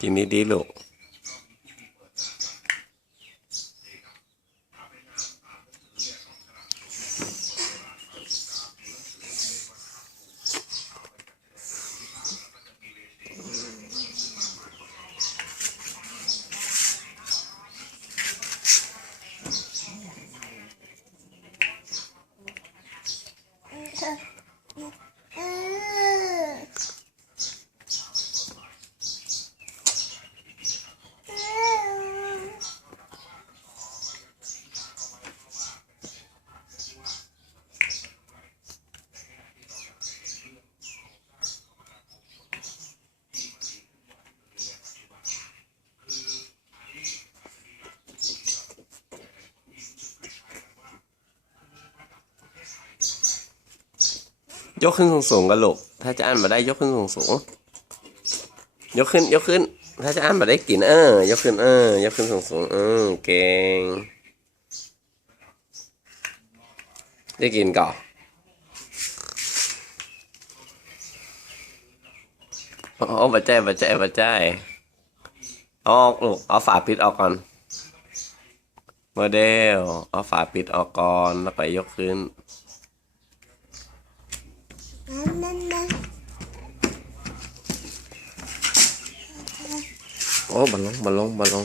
กินดีดีๆลูก ยกขึ้นสูงๆกันลูกถ้าจะอ่านมาได้ยกขึ้นสูงๆยกขึ้น ยกขึ้น ถ้าจะอ่านมาได้กินเออยกขึ้นเออยกขึ้นสูงๆเออเก่งได้กินก่อนโอ้บัจใจบัจใจบัจใจเอาออกลูกเอาฝาปิดออกก่อนโมเดลเอาฝาปิดออกก่อนแล้วไปยกขึ้น โอ้บอ